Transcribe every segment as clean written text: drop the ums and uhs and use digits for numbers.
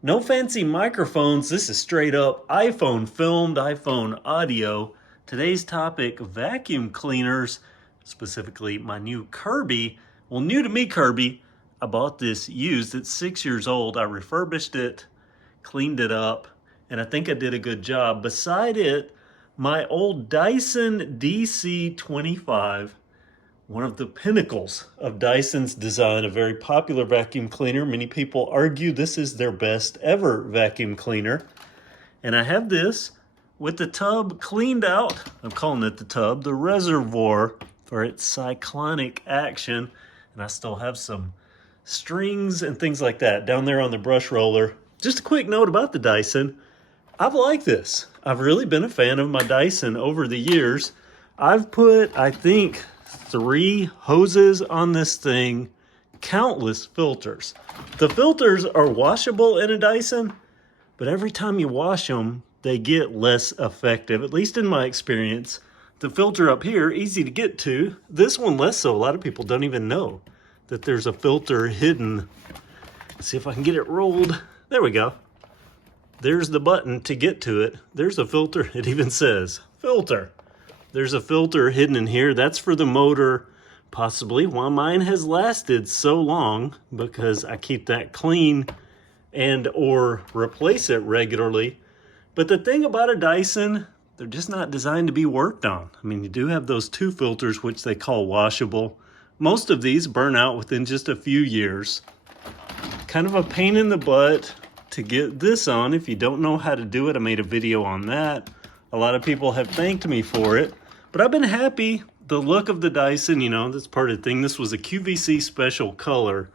No fancy microphones. This is straight up iPhone filmed, iPhone audio. Today's topic, vacuum cleaners, specifically my new Kirby. Well, new to me Kirby. I bought this used. It's 6 years old. I refurbished it, cleaned it up, and I think I did a good job. Beside it, my old Dyson DC25, one of the pinnacles of Dyson's design, a very popular vacuum cleaner. Many people argue this is their best ever vacuum cleaner. And I have this with the tub cleaned out. I'm calling it the tub, the reservoir for its cyclonic action. And I still have some strings and things like that down there on the brush roller. Just a quick note about the Dyson. I've liked this. I've really been a fan of my Dyson over the years. I've put, I think, 3 hoses on this thing, countless filters. The filters are washable in a Dyson, but every time you wash them, they get less effective, at least in my experience. The filter up here, easy to get to. This one less so. A lot of people don't even know that there's a filter hidden. Let's see if I can get it rolled. There we go. There's the button to get to it. There's a filter. It even says filter. There's a filter hidden in here. That's for the motor, possibly why mine has lasted so long, because I keep that clean and or replace it regularly. But the thing about a Dyson, they're just not designed to be worked on. I mean, you do have those 2 filters, which they call washable. Most of these burn out within just a few years. Kind of a pain in the butt to get this on. If you don't know how to do it, I made a video on that. A lot of people have thanked me for it, but I've been happy. The look of the Dyson, you know, that's part of the thing. This was a QVC special color.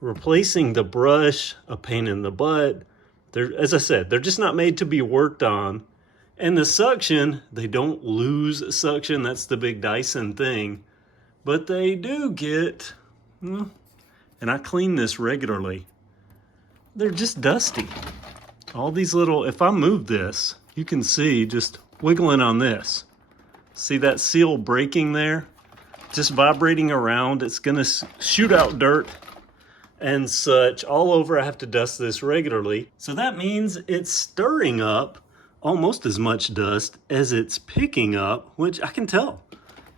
Replacing the brush, a pain in the butt. As I said, they're just not made to be worked on. And the suction, they don't lose suction. That's the big Dyson thing. But they do get, and I clean this regularly, they're just dusty. All these little, if I move this, you can see just wiggling on this. See that seal breaking there? Just vibrating around. It's gonna shoot out dirt and such all over. I have to dust this regularly. So that means it's stirring up almost as much dust as it's picking up, which I can tell.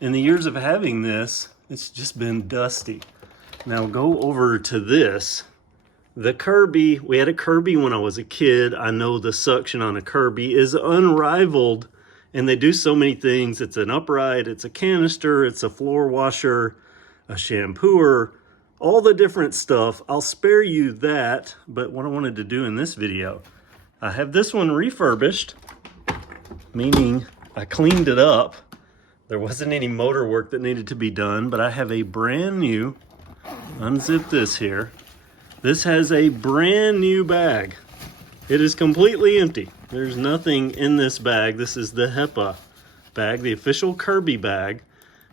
In the years of having this, it's just been dusty. Now go over to this. The Kirby, we had a Kirby when I was a kid. I know the suction on a Kirby is unrivaled, and they do so many things. It's an upright, it's a canister, it's a floor washer, a shampooer, all the different stuff. I'll spare you that, but what I wanted to do in this video, I have this one refurbished, meaning I cleaned it up. There wasn't any motor work that needed to be done, but I have a brand new, unzip this here. This has a brand new bag. It is completely empty. There's nothing in this bag. This is the HEPA bag, the official Kirby bag.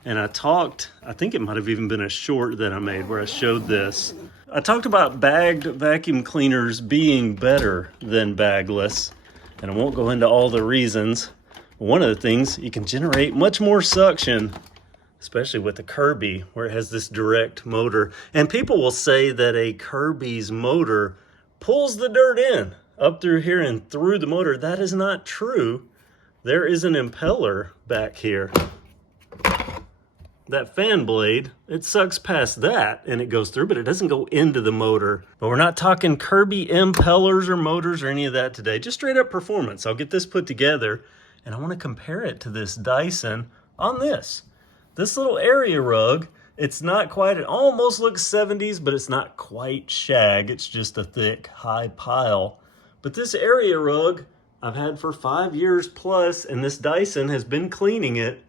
And I think it might have even been a short that I made where I showed this. I talked about bagged vacuum cleaners being better than bagless. And I won't go into all the reasons. One of the things, you can generate much more suction, especially with the Kirby, where it has this direct motor. And people will say that a Kirby's motor pulls the dirt in, up through here and through the motor. That is not true. There is an impeller back here. That fan blade, it sucks past that and it goes through, but it doesn't go into the motor. But we're not talking Kirby impellers or motors or any of that today, just straight up performance. I'll get this put together and I want to compare it to this Dyson on this. This little area rug, it's not quite, it almost looks 70s, but it's not quite shag. It's just a thick, high pile. But this area rug I've had for 5 years plus, and this Dyson has been cleaning it.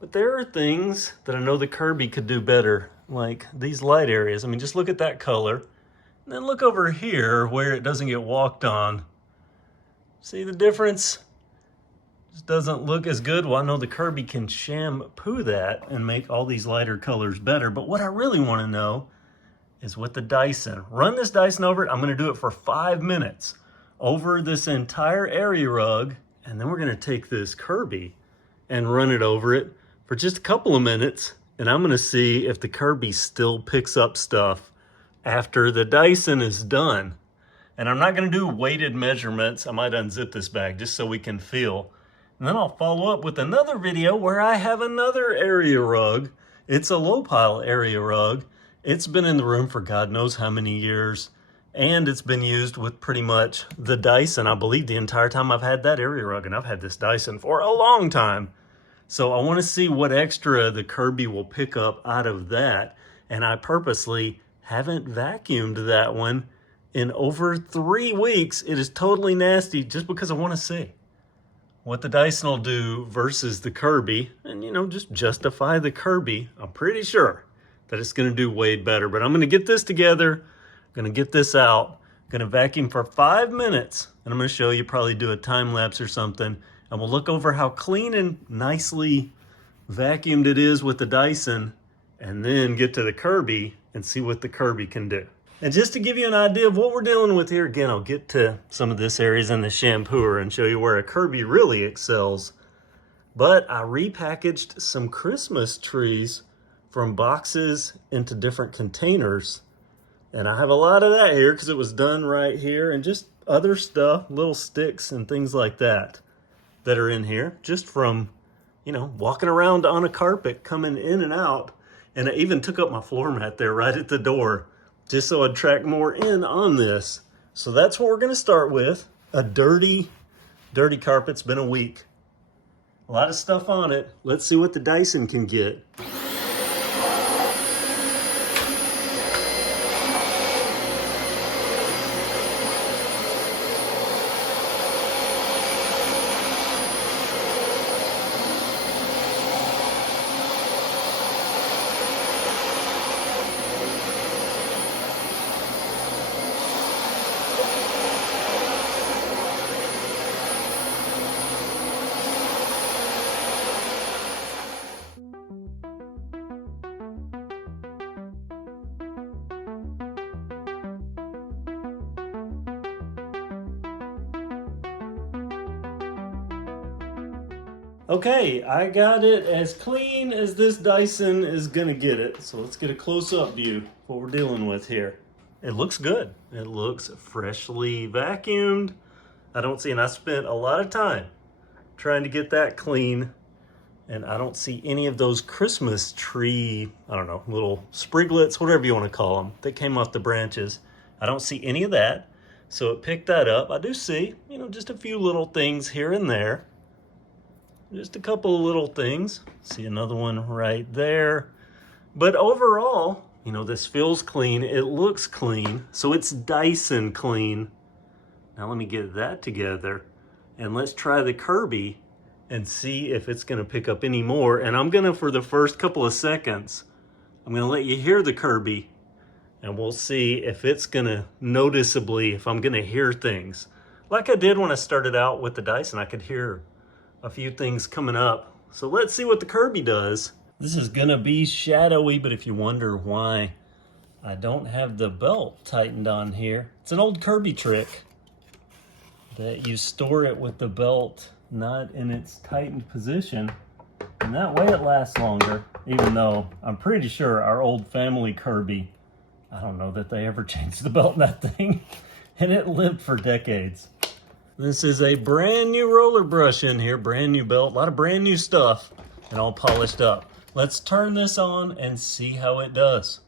But there are things that I know the Kirby could do better, like these light areas. I mean, just look at that color. And then look over here where it doesn't get walked on. See the difference? Just doesn't look as good. Well, I know the Kirby can shampoo that and make all these lighter colors better. But what I really want to know is with the Dyson. Run this Dyson over it. I'm going to do it for 5 minutes over this entire area rug. And then we're going to take this Kirby and run it over it for just a couple of minutes. And I'm going to see if the Kirby still picks up stuff after the Dyson is done. And I'm not going to do weighted measurements. I might unzip this bag just so we can feel. And then I'll follow up with another video where I have another area rug. It's a low pile area rug. It's been in the room for God knows how many years. And it's been used with pretty much the Dyson, I believe, the entire time I've had that area rug. And I've had this Dyson for a long time. So I want to see what extra the Kirby will pick up out of that. And I purposely haven't vacuumed that one in over 3 weeks. It is totally nasty just because I want to see what the Dyson will do versus the Kirby. And, you know, just justify the Kirby. I'm pretty sure that it's going to do way better. But I'm going to get this together. I'm going to get this out. I'm going to vacuum for 5 minutes. And I'm going to show you, probably do a time lapse or something. And we'll look over how clean and nicely vacuumed it is with the Dyson. And then get to the Kirby and see what the Kirby can do. And just to give you an idea of what we're dealing with here, again, I'll get to some of this areas in the shampooer and show you where a Kirby really excels. But I repackaged some Christmas trees from boxes into different containers. And I have a lot of that here because it was done right here, and just other stuff, little sticks and things like that are in here just from, you know, walking around on a carpet, coming in and out. And I even took up my floor mat there right at the door just so I'd track more in on this. So that's what we're going to start with. A dirty carpet. It's been a week. A lot of stuff on it. Let's see what the Dyson can get. Okay, I got it as clean as this Dyson is gonna get it. So let's get a close-up view of what we're dealing with here. It looks good. It looks freshly vacuumed. I don't see, and I spent a lot of time trying to get that clean, and I don't see any of those Christmas tree, I don't know, little spriglets, whatever you want to call them, that came off the branches. I don't see any of that. So it picked that up. I do see, you know, just a few little things here and there. Just a couple of little things. See another one right there. But overall, you know, this feels clean. It looks clean. So it's Dyson clean. Now let me get that together. And let's try the Kirby and see if it's going to pick up any more. And I'm going to, for the first couple of seconds, I'm going to let you hear the Kirby. And we'll see if it's going to noticeably, if I'm going to hear things. Like I did when I started out with the Dyson, I could hear a few things coming up. So let's see what the Kirby does. This is gonna be shadowy, but if you wonder why I don't have the belt tightened on here, it's an old Kirby trick that you store it with the belt not in its tightened position, and that way it lasts longer, even though I'm pretty sure our old family Kirby, I don't know that they ever changed the belt in that thing, and it lived for decades. This is a brand new roller brush in here, brand new belt, a lot of brand new stuff, and all polished up. Let's turn this on and see how it does.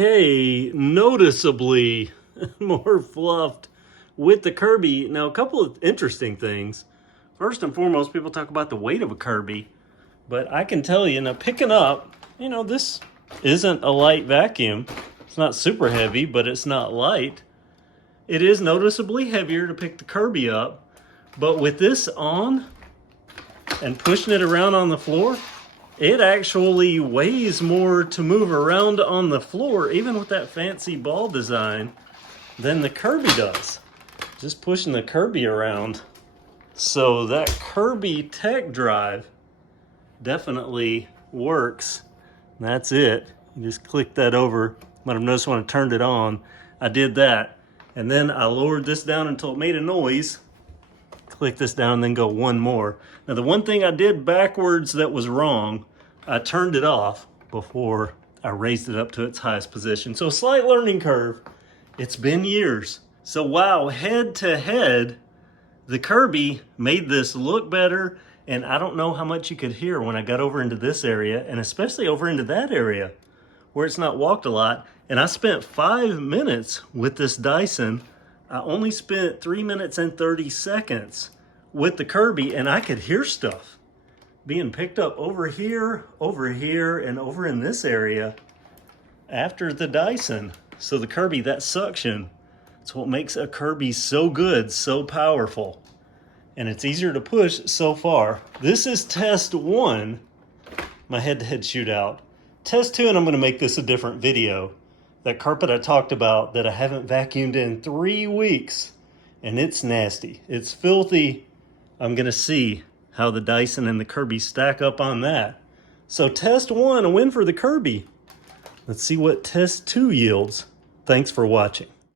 Okay, noticeably more fluffed with the Kirby. Now, a couple of interesting things. First and foremost, people talk about the weight of a Kirby, but I can tell you, now picking up, you know, this isn't a light vacuum. It's not super heavy, but it's not light. It is noticeably heavier to pick the Kirby up, but with this on and pushing it around on the floor, it actually weighs more to move around on the floor, even with that fancy ball design, than the Kirby does. Just pushing the Kirby around. So that Kirby tech drive definitely works. That's it. You just click that over, let them notice when I turned it on. I did that. And then I lowered this down until it made a noise. Click this down and then go one more. Now the one thing I did backwards that was wrong, I turned it off before I raised it up to its highest position. So slight learning curve. It's been years. So wow, head to head, the Kirby made this look better, and I don't know how much you could hear when I got over into this area, and especially over into that area where it's not walked a lot. And I spent 5 minutes with this Dyson. I only spent 3 minutes and 30 seconds with the Kirby, and I could hear stuff being picked up over here, and over in this area after the Dyson. So the Kirby, that suction, it's what makes a Kirby so good, so powerful. And it's easier to push so far. This is test 1, my head-to-head shootout. Test 2, and I'm gonna make this a different video. That carpet I talked about that I haven't vacuumed in 3 weeks, and it's nasty. It's filthy. I'm gonna see how the Dyson and the Kirby stack up on that. So test 1, a win for the Kirby. Let's see what test 2 yields. Thanks for watching.